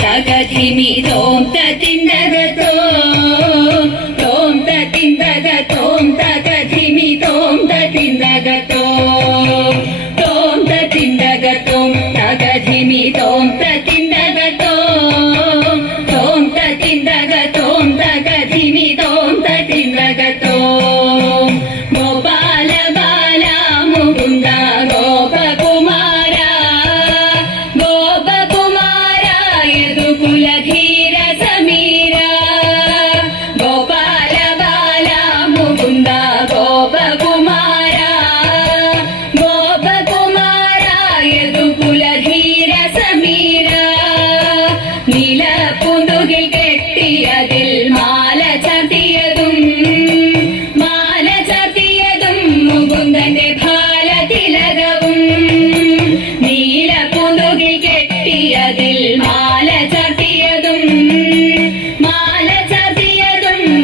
തകധിമിതോം തതിന്ദഗതോ തോം തതിന്ദഗതോം തകധിമിതോം തതിന്ദഗതോ തോം തതിന്ദഗതോം തകധിമിതോം തതിന്ദഗതോ തോം തതിന്ദഗതോം തകധിമിതോം തതിന്ദഗതോ ഗോപാല ബാല മുകുന്ദ ഗോപകുമാര ഗോപകുമാര യദുകുലധീര സമീര ഗോപാല ബാല മുകുന്ദ ഗോപകുമാര ഗോപകുമാര യദുകുലധീര സമീര നീലപ്പൂന്തുകിൽ കെട്ടിയതിൽ മാല ചാർത്തിയതും മുകുന്ദന്റെ ഭാലതിലകവും നീലപ്പൂന്തുകിൽ കെട്ടിയതിൽ മാല ചാർത്തിയതും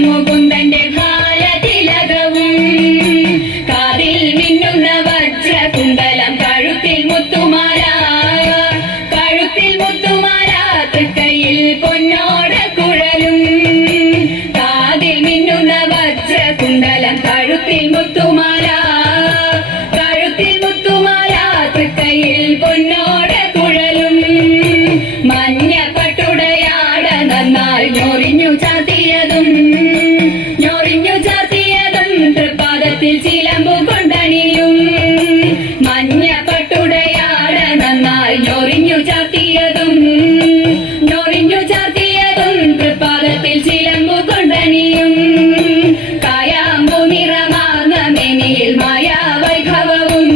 മുകുന്ദന്റെ ഭാലതിലകവും കാതിൽ മിന്നുന്ന വജ്രകുണ്ടലം കഴുത്തിൽ മുത്തുമാല തൃക്കൈയിൽ പൊന്നോട കുഴലും കാതിൽ മിന്നുന്ന വജ്രകുണ്ടലം കഴുത്തിൽ മുത്തുമാല തൃക്കൈയിൽ പൊന്നോട കുഴലും മഞ്ഞപ്പട്ടുടയാട നന്നായി ഞൊറിഞ്ഞു ചാർത്തിയതും തൃപ്പാദത്തിൽ ചിലമ്പു കൊണ്ടണിയും മഞ്ഞപ്പട്ടുടയാട നന്നായി ഞൊറിഞ്ഞു ചാർത്തിയതും തൃപ്പാദത്തിൽ ചിലമ്പു കൊണ്ടണിയും കായാമ്പു നിറമാർന്ന മേനിയിൽ മായാവൈഭവവും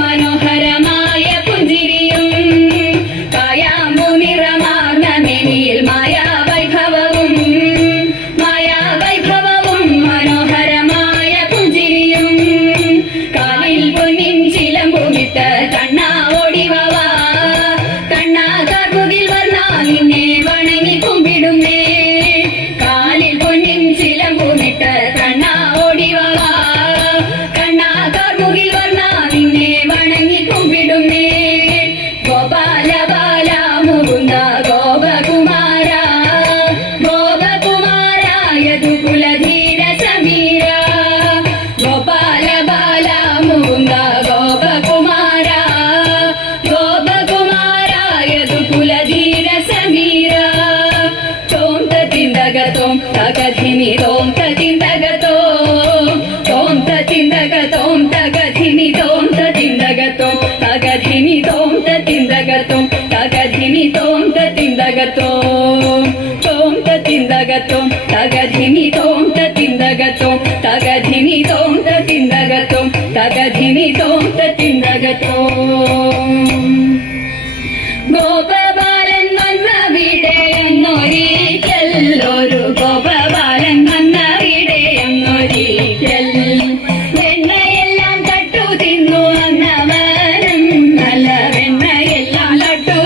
മനോഹരമായ പുഞ്ചിരിയും കായാമ്പു നിറമാർന്ന മേനിയിൽ മായാവൈഭവവും മനോഹരമായ പുഞ്ചിരിയും കാലിൽ പൊന്നിൻ ചിലമ്പുമിട്ട് കണ്ണാ ഓടിവവ കണ്ണാകാർമുകിൽ വർണ്ണ നിന്നെ വണങ്ങി കുമ്പിടുന്നേ കാലിൽ പൊന്നിൻ ചിലമ്പുമിട്ട് കണ്ണാ ഓടിവവ കണ്ണാകാർമുകിൽ വർണ്ണ നിന്നെ വണങ്ങി കുമ്പിടുന്നേ ഗോപാല ബാല മുകുന്ദ ഗോപകുമാര യദുകുലധീര സമീര ഗോപാല ബാല മുകുന്ദ ഗോപകുമാര യദുകുലധീര സമീര തോം തതിന്ദഗതോം തകധിമിതോം തതിന്ദഗതോ തോം തതിന്ദഗതോം തകധിമിതോം തതിന്ദഗതോ തകധിമിതോം തതിന്ദഗതോം തകധിമിതോം തതിന്ദഗതോ തോം തതിന്ദഗതോം തകധിമിതോം തതിന്ദഗതോ തകധിമിതോം തതിന്ദഗതോ തകധിമിതോം തതിന്ദഗതോ ഗോപബാലൻ വന്നവിടെ എന്നൊരിക്കൽ ഒരു ഗോപബാലൻ വന്നവിടെ എന്നൊരിക്കൽ വെണ്ണയെല്ലാം തട്ടു തിന്നു വന്നവനും നല്ല വെണ്ണയെല്ലാം തട്ടു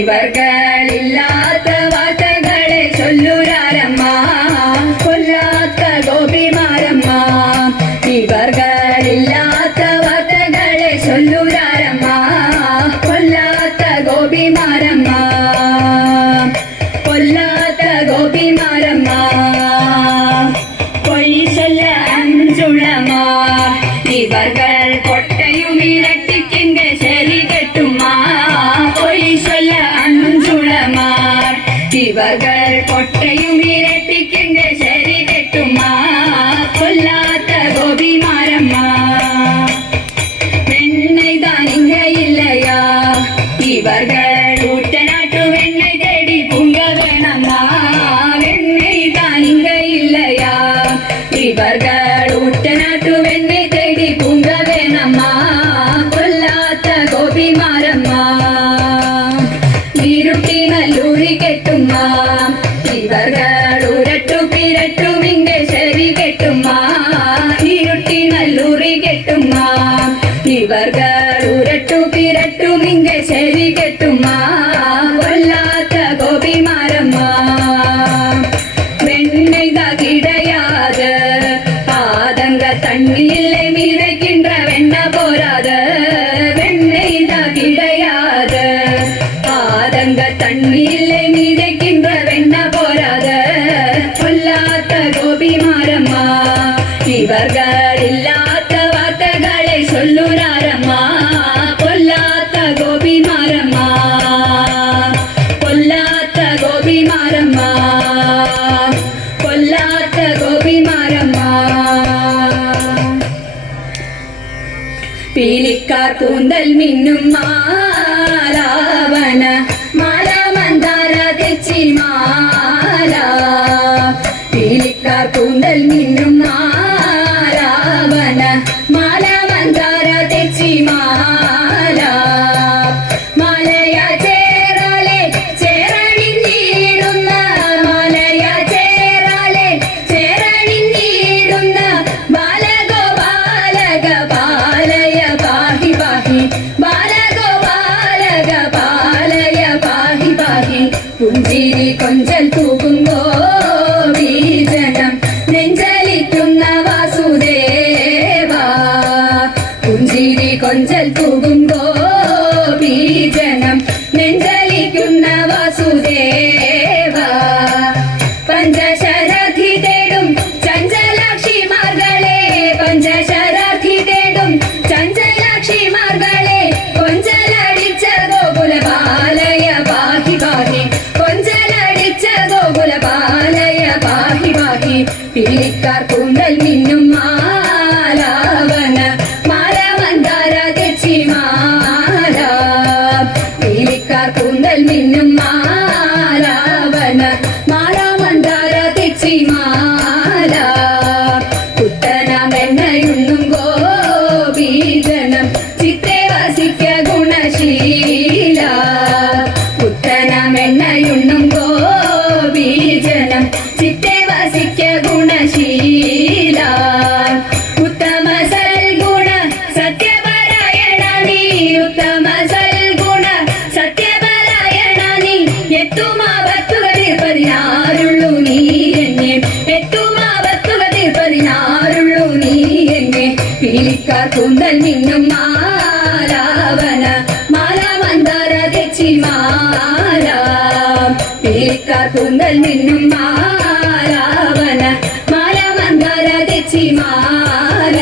ഇവർകളില്ലാത്ത വാർത്തകളെ ചൊല്ലുരാരമ്മ കൊല്ലാത്ത ഗോപിമാരമ്മ ഇവർകളില്ലാത്ത വാർത്തകളെ ചൊല്ലുരാരമ്മ കൊല്ലാത്ത ഗോപിമാരമ്മ കൊല്ലാത്ത ഗോപിമാരമ്മ പൊയ്സൊല്ല അഞ്ചുളമാ ഇവർകൾ കൊട്ടയുമിരട്ടിക്കെങ്ക ശരി കെട്ടുമ്മ പൊയ്സൊല്ല അഞ്ചുളമാർ ഇവർകൾ കൊട്ടയുമിരട്ടിക്കെങ്ക ശരി കെട്ടുമ്മ കൊല്ലാത്ത ഗോപിമാരമ്മ വെണ്ണൈതാനിങ്ങയില്ലയാ ഇവർകൾ ഊറ്റനാട്ടു വെണ്ണை തേടി പുങ്ക വേണമ്മ വെണ്ണൈതാനിങ്ങയില്ലയാ ഇവർകൾ ഊറ്റനാട്ടു വെണ്ണை തേടി പുങ്ക വേണമ്മ കൊല്ലാത്ത ഗോപിമാരമ്മ ഇരുട്ടി നല്ലൂരി കെട്ടുമ്മ ഇവർകൾ ഉരട്ടു പിരട്ടുമിങ്ക ശരി കെട്ടുമ്മ ഇരുട്ടി നല്ലൂരി കെട്ടുമ്മ ഇവർകൾ ഉരട്ടു പിരട്ടുമിങ്ക ശരി കെട്ടുമ്മ കൊല്ലാത്ത ഗോപിമാരമ്മ വെണ്ണൈത കിടയാത് ആതങ്ക തണ്ണിയിലെ മിതയ്ക്കിன்ற വെണ്ണ പോരാത് വെണ്ണൈത കിടയാത് ആതങ്ക തണ്ണിയിലെ മിതയ്ക്കിன்ற വെണ്ണ പോരാത് കൊല്ലാത്ത ഗോപിമാരമ്മ ഇവർകളില്ലാത്ത വാർത്തകളെ ചൊല്ലുരാരമ്മ കൊല്ലാത്ത ഗോപിമാരമ്മ കൊല്ലാത്ത ഗോപിമാരമ്മ കൊല്ലാത്ത ഗോപിമാരമ്മ പീലിക്കാർ കൂന്തൽ മിന്നും മാലാവന മാല മന്ദാര തെച്ചി മാല പീലിക്കാർ കൂന്തൽ മിന്നും മാലാവന മാല മന്ദാര തെച്ചി മാല മാലയ ചേരാലെ ചേരണിഞ്ഞിടുന്ന മാലയ ചേരാലെ ചേരണിഞ്ഞിടുന്ന ബാലഗോപാലക പാലയ പാഹി പാഹി ബാലഗോപാലക പാലയ പാഹി പാഹി പുഞ്ചിരി കൊഞ്ചൽ തൂകുമ്പോ ബീജനം നെഞ്ചലിക്കുന്ന വാസുദേവ പുഞ്ചിരി കൊഞ്ചൽ തൂകുമ്പോ ബീജനം നെഞ്ചലിക്കുന്ന വാസുദേവ പഞ്ചശരാധി തേടും ചഞ്ചലാക്ഷിമാർകളെ പഞ്ചശരാധി തേടും ചഞ്ചലാക്ഷിമാർകളെ കൊഞ്ചലടിച്ച ഗോകുല പാലയ പാഹി പാഹി കൊഞ്ചലടിച്ച ഗോകുല പാലയ പാഹി പാഹി പീലിക്കാർ കൂന്തൽ മിന്നും മാലാവന മാല മന്ദാര തെച്ചി മാല പീലിക്കാർ കൂന്തൽ മിന്നും മാലാവന മാല മന്ദാര തെച്ചി മാല കുട്ടനമെണ്ണയുണ്ണും ഗോപീജനം ചിത്തെ വസിക്ക ഗുണശീല കുട്ടനമെണ്ണയുണ്ണും ഗോപീജനം ചിത്തെ വസിക്ക ഗുണശീല ഉത്തമ സൽഗുണ സത്യപരായണ നീ ഉത്തമ സൽഗുണ സത്യപരായണ നീ എത്തുമാവത്തുക തീർപ്പതിനാരുള്ളൂ നീ എന്നെ എത്തുമാവത്തുക തീർപ്പതിനാരുള്ളൂ നീ എന്നെ പീലിക്കാർ കൂന്തൽ മിന്നും മാലാവന മാല മന്ദാര തെച്ചി മാല പീലിക്കാർ കൂന്തൽ മിന്നും മാലാവന മാല മന്ദാര തെച്ചി മാല